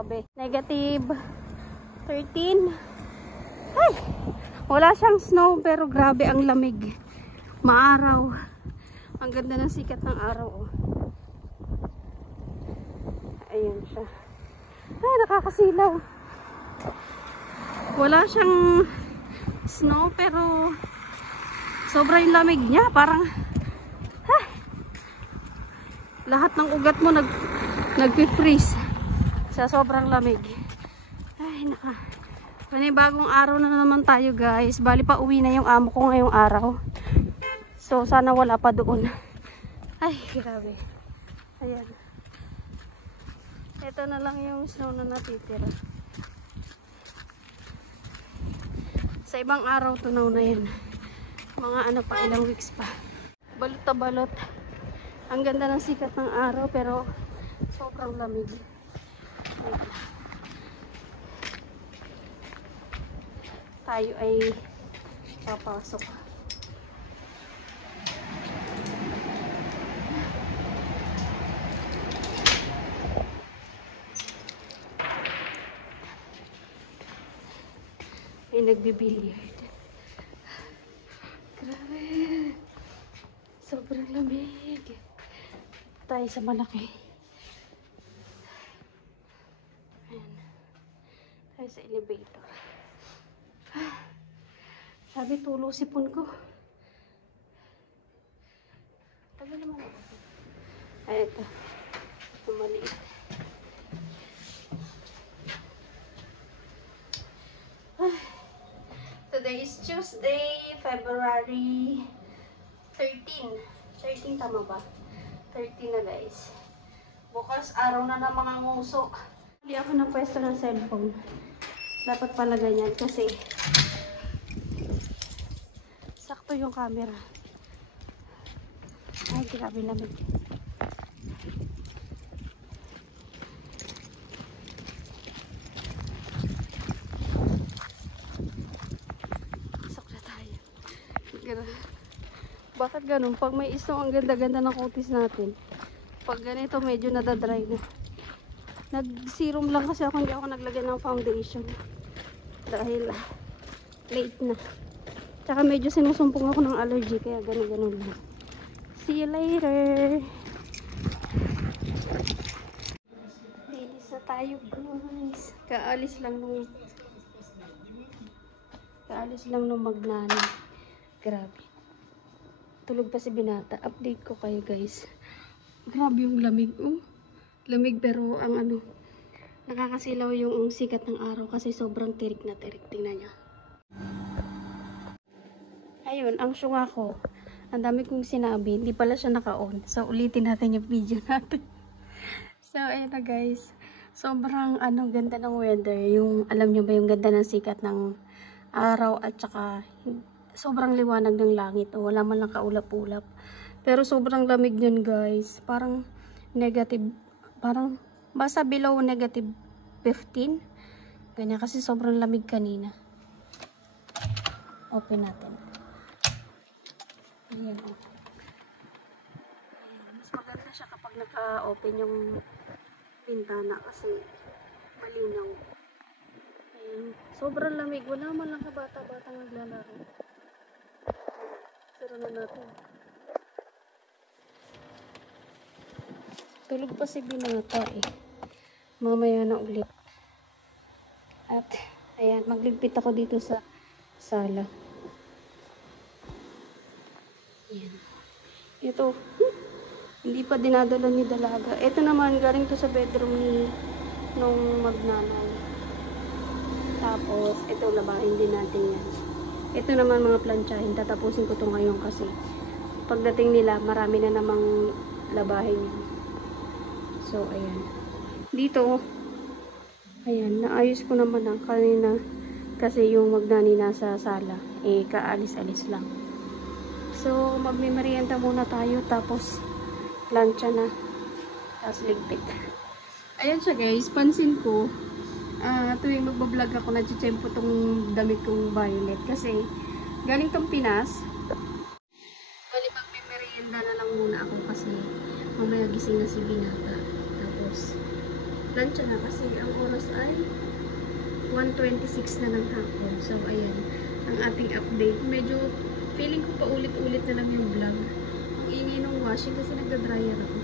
Grabe. Negative 13. Ay! Wala siyang snow pero grabe ang lamig. Maaraw. Ang ganda ng sikat ng araw. Oh. Ayan siya. Ay, nakakasilaw. Wala siyang snow pero sobrang lamig niya. Parang lahat ng ugat mo nagpi-freeze sa sobrang lamig. Ay, panibagong araw na naman tayo, guys. Bali pa uwi na yung amo ko ngayong araw. So, sana wala pa doon. Ay, grabe. Ayan. Ito na lang yung snow na natitira. Sa ibang araw, tunaw na yun. Mga ano pa, ilang weeks pa. Balot na balot. Ang ganda ng sikat ng araw pero sobrang lamig. Tayo ay papasok. Ay nagbibilyard. Grabe. Sobrang lamig. Tayo sa malaki. Ayan. Tayo sa elevator. Sabi tulo sipon ko. Tagal naman ako. Ay, ito. Ito maliit. Today is Tuesday, February 13. 13 tama ba? 13 na, guys. Bukas araw na ng mga nguso. Hindi ako ng pwesto ng cellphone. Dapat pala ganyan kasi sakto yung camera. Ay, grabe lamig. Pasok na tayo. Bakit ganun? Pag may isang ang ganda-ganda ng kutis natin. Pag ganito medyo nadadry na. Nag-serum lang kasi ako, hindi ako naglagay ng foundation. Dahil late na. Tsaka medyo sinusumpong ako ng allergy kaya ganun-ganun lang. See you later! Linis na tayo, guys. Kaalis lang nung magnana. Grabe. Tulog pa si Binata. Update ko kayo, guys. Grabe yung lamig. Lamig pero ang nakakasilaw yung sikat ng araw kasi sobrang tirik na tirik. Tingnan niya. Ayun, ang syunga ko. Ang dami kong sinabi. Hindi pala siya naka-on. So, ulitin natin yung video natin. So, ayun na, guys. Sobrang ganda ng weather. Yung, alam niyo ba yung ganda ng sikat ng araw at saka sobrang liwanag ng langit. Wala man lang kaulap-ulap. Pero sobrang lamig yun, guys. Parang negative, basta below negative 15. Ganyan kasi sobrang lamig kanina. Open natin. Ayan, open. Ayan, mas maganda siya kapag naka-open yung bintana kasi malinaw. Ayan, sobrang lamig. Wala man lang kabata-bata naglalaro. Sira na natin. Tulog pa si Binata eh. Mamaya na ulit. At, ayan, magligpit ako dito sa sala. Ayan. Ito, hindi pa dinadala ni Dalaga. Ito naman, galing to sa bedroom nung magnanay. Tapos, ito labahin din natin yan. Ito naman mga planchahin. Tatapusin ko to ngayon kasi pagdating nila, marami na namang labahin yan. So, ayan. Dito, ayan, naayos ko naman ang kanina kasi yung magnani nasa sala. Eh, kaalis-alis lang. So, magmimerienda muna tayo tapos plancha na. Tapos ligpit. Ayan siya, guys. Pansin ko, tuwing magbablog ako, nag-tsempo tong damit kong violet. Kasi, galing tong Pinas. Bali, magmimerienda na lang muna ako kasi mamaya gising na si Binata. Tapos, Plancha na kasi ang oras ay 1:26 na ng hapon. So, ayan. Ang ating update. Medyo feeling ko pa ulit-ulit na lang yung vlog. Ang ingay ng washing kasi nagda-dryer ako.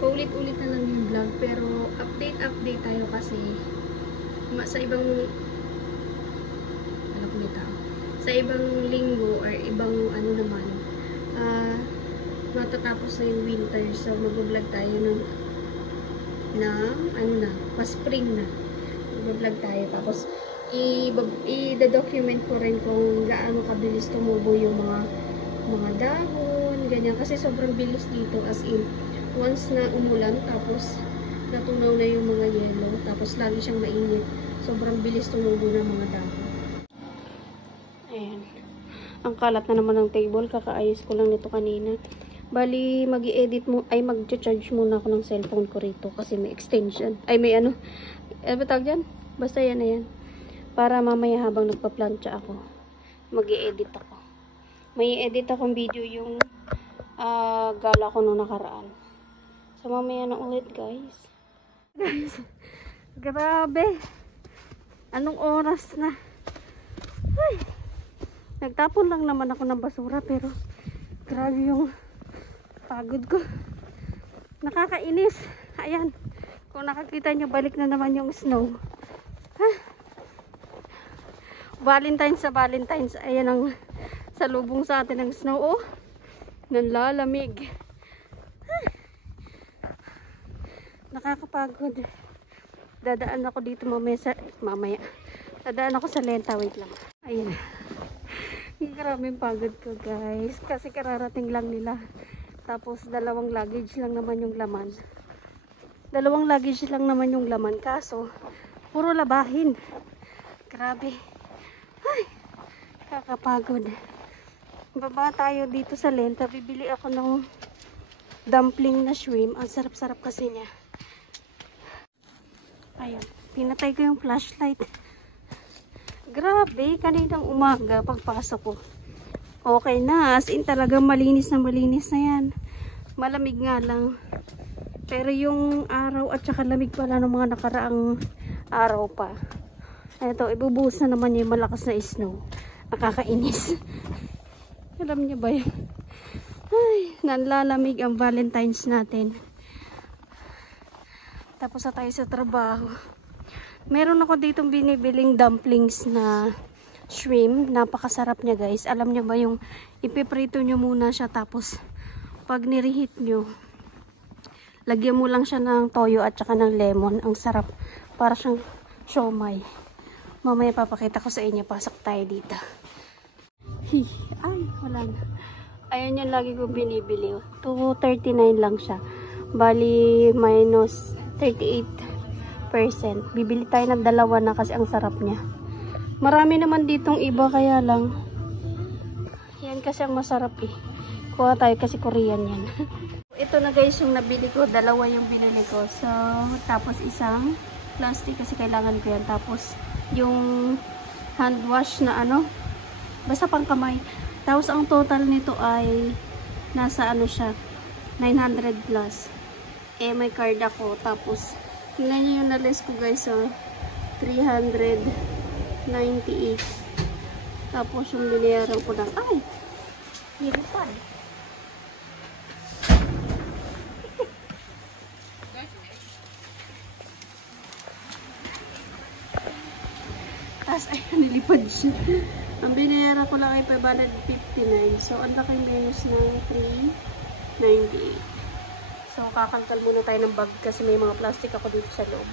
Paulit-ulit na lang yung vlog. Pero update tayo kasi sa ibang sa ibang linggo or ibang ano naman matatapos na yung winter. So, mag-vlog tayo ng ano na, pa-spring na. Mag-vlog tayo. Tapos, i-document ko rin kung gaano kabilis tumubo yung mga dahon, ganyan. Kasi sobrang bilis dito. As in, once na umulan, tapos natunaw na yung mga yellow, tapos lagi siyang mainit. Sobrang bilis tumubo ng mga dahon. Ayan. Ang kalat na naman ng table. Kakaayos ko lang nito kanina. Bali, mag-charge muna ako ng cellphone ko rito kasi may extension. Ay, may ano ba tawag dyan? Basta yan na yan. Para mamaya habang nagpa-plancha ako, mag-i-edit ako. May edit akong video yung gala ko nung nakaraan. So, mamaya na ulit, guys. Guys, grabe. Anong oras na? Ay, nagtapon lang naman ako ng basura pero grabe yung pagod ko. Nakakainis. Ayan. Kung nakakita nyo, balik na naman yung snow. Ha? Valentine's sa Valentine's. Ayan ang salubong sa atin ng snow. Oh, nanlalamig. Nakakapagod. Dadaan ako dito mamaya. Dadaan ako sa lenta. Wait lang. Ayan. Maraming pagod ko, guys. Kasi kararating lang nila. Tapos, 2 luggage lang naman yung laman. 2 luggage lang naman yung laman. Kaso, puro labahin. Grabe. Ay, kakapagod. Baba tayo dito sa lenta. Bibili ako ng dumpling na shrimp. Ang sarap-sarap kasi niya. Ayun. Pinatay ko yung flashlight. Grabe. Kaninang umaga pagpasok ko. Okay na. As in talagang malinis na yan. Malamig nga lang. Pero yung araw at saka lamig pala ng mga nakaraang araw pa. Ito, ibubuhos na naman yung malakas na snow. Nakakainis. Alam niyo ba yun? Ay, nanlalamig ang Valentine's natin. Tapos na tayo sa trabaho. Meron ako ditong binibiling dumplings na shrimp. Napakasarap niya, guys. Alam niyo ba yung ipiprito nyo muna siya tapos pag nireheat nyo, lagyan mo lang siya ng toyo at saka ng lemon. Ang sarap. Para siyang siomai. Mamaya papakita ko sa inyo. Pasok tayo dito. Ay, wala na. Ayan yung lagi ko binibili. 239 lang siya. Bali, minus 38%. Bibili tayo ng 2 na kasi ang sarap niya. Marami naman ditong iba kaya lang. Yan kasi ang masarap eh. Kuha tayo kasi Korean yan. Ito na guys yung nabili ko. 2 yung binili ko. So, tapos isang plastic kasi kailangan ko yan. Tapos, yung hand wash na ano, basta pang kamay. Tapos, ang total nito ay nasa ano siya, 900 plus. Eh, may card ako. Tapos, tingnan nyo yung na-less ko guys. So, 398. Tapos, yung binayaran ko ng, ay, hindi pa eh. Tapos, ayan, nilipad siya. Ang binayaran ko lang ay 559. So, ang laki minus ng 398. So, kakangkal muna tayo ng bag kasi may mga plastic ako dito sa loob.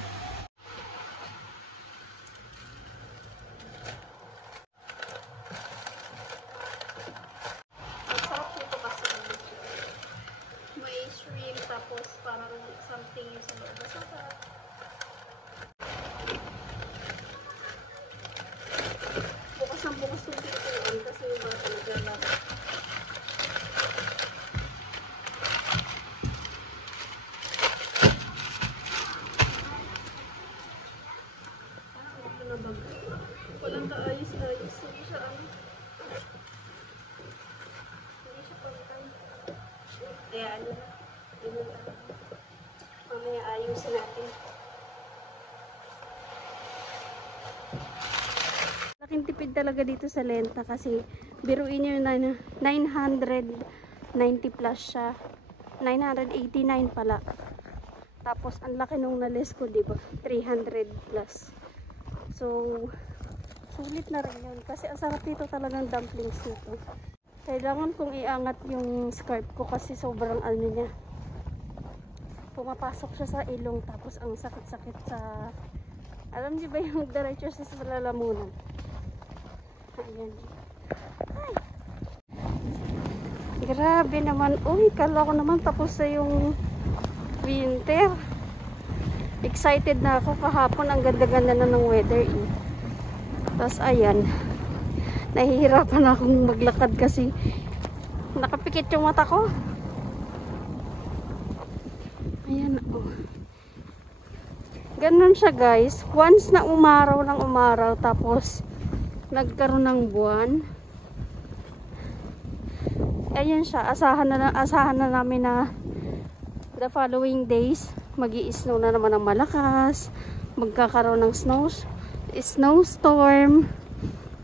Ang sarap nito kasi may shrimp tapos parang something yung sa loob. Masarap. Bukas ng bukas ng pintuan kasi yung mga talaga. malaking tipid talaga dito sa Lenta kasi biruin nyo na 990 plus siya. 989 pala. Tapos ang laki nung nalis ko, diba? 300 plus. So, sulit na rin yun. Kasi ang sarap dito talagang dumplings nito. Kailangan kong iangat yung scarf ko kasi sobrang ano niya. Pumapasok siya sa ilong tapos ang sakit-sakit sa... Alam niyo ba yung diretso sa lalamunan? Ayan. Ay. Grabe naman. Uy, kala ko naman tapos na yung winter. Excited na ako kahapon. Ang ganda-ganda na ng weather eh. Tapos ayan. Nahihirapan akong maglakad kasi nakapikit yung mata ko. Ayan oh. Ganun siya guys. Once na umaraw ng umaraw tapos nagkaroon ng buwan. Ayan siya. Asahan na namin na the following days magi-snow na naman ng malakas. Magkakaroon ng snowstorm.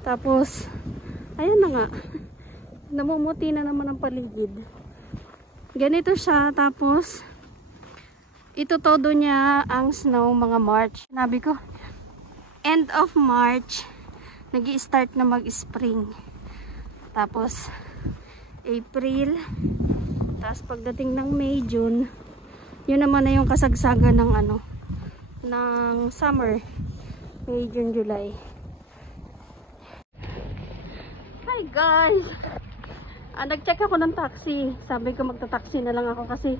Tapos ayan na nga. Namumuti na naman ang paligid. Ganito siya. Tapos ito todo niya ang snow mga March. Sabi ko, end of March, nag-i-start na mag-spring. Tapos, April. Tapos, pagdating ng May, June, yun naman na yung kasagsagan ng ano, ng summer. May, June, July. Hi guys! Nag-check ako ng taxi. Sabi ko magta-taxi na lang ako kasi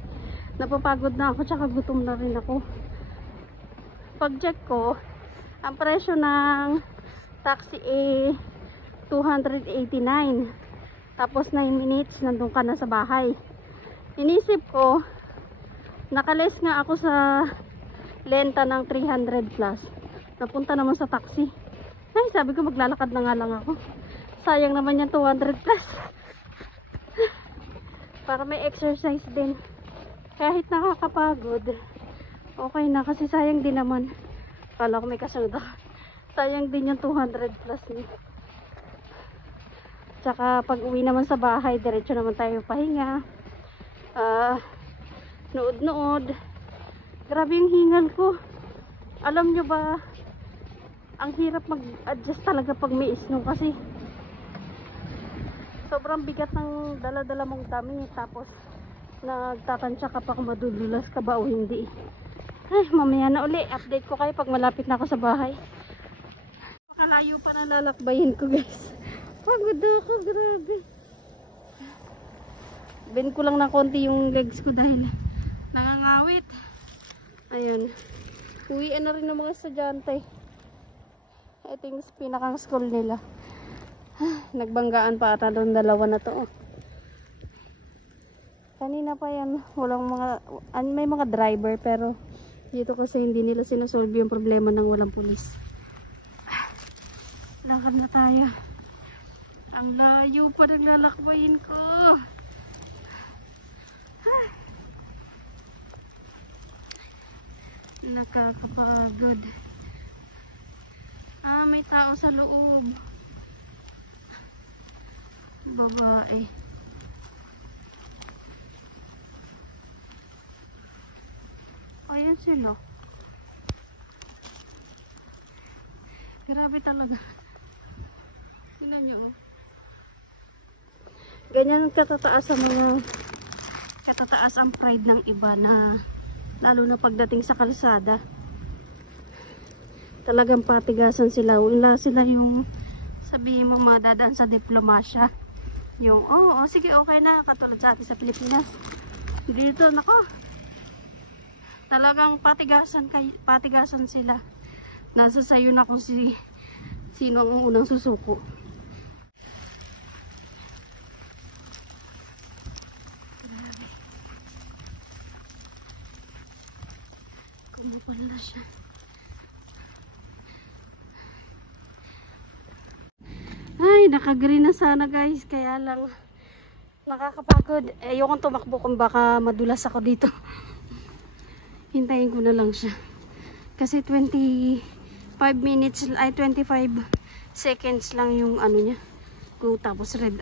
napapagod na ako, tsaka gutom na rin ako. Pag-check ko, ang presyo ng taxi eh 289. Tapos 9 minutes, nandun ka na sa bahay. Inisip ko, nakalis nga ako sa Lenta ng 300 plus. Napunta naman sa taxi. Ay, sabi ko maglalakad na nga lang ako. Sayang naman yung 200 plus. Para may exercise din. Kahit nakakapagod, okay na kasi sayang din naman. Kala ko may kasunod. Sayang din yung 200 plus niya. Tsaka pag uwi naman sa bahay, diretso naman tayo pahinga. Nood-nood. Grabe yung hingal ko. Alam nyo ba, ang hirap mag-adjust talaga pag may snow kasi sobrang bigat ng dala-dala mong dami. Tapos nagtatansya ka pa kung madudulas ka ba o hindi. Ay, mamaya na uli. Update ko kayo pag malapit na ako sa bahay. Makalayo pa na lalakbayin ko guys. Pagod ako, grabe. Bend ko lang na konti yung legs ko dahil nangangawit. Ayun. Uwian na rin ng mga estudyante. Ito yung pinakang school nila. Nagbanggaan pa ata doon, dalawa na to. Kanina pa yan, walang mga, may mga driver pero dito kasi hindi nila sinasolve yung problema ng walang pulis. Lakad na tayo. Ang layo pa naglalakbayin ko. Nakakapagod. May tao sa loob. Babae. Ayan sila. Grabe talaga. Tingnan nyo. Ganyan katataas ang mga katataas ang pride ng iba na lalo na pagdating sa kalsada. Talagang patigasan sila. Wala sila yung sabihin mo madadaan sa diplomasya. Yung, sige okay na. Katulad sa atin sa Pilipinas. Dito, nako. Talagang patigasan sila. Nasa sayo na kung sino ang unang susuko. Grabe. Kumupal na siya. Ay, nakagreen na sana guys. Kaya lang nakakapagod. Ayokong tumakbo kung baka madulas ako dito. Hintayin ko na lang siya. Kasi 25 minutes, ay 25 seconds lang yung ano niya. Kung tapos red.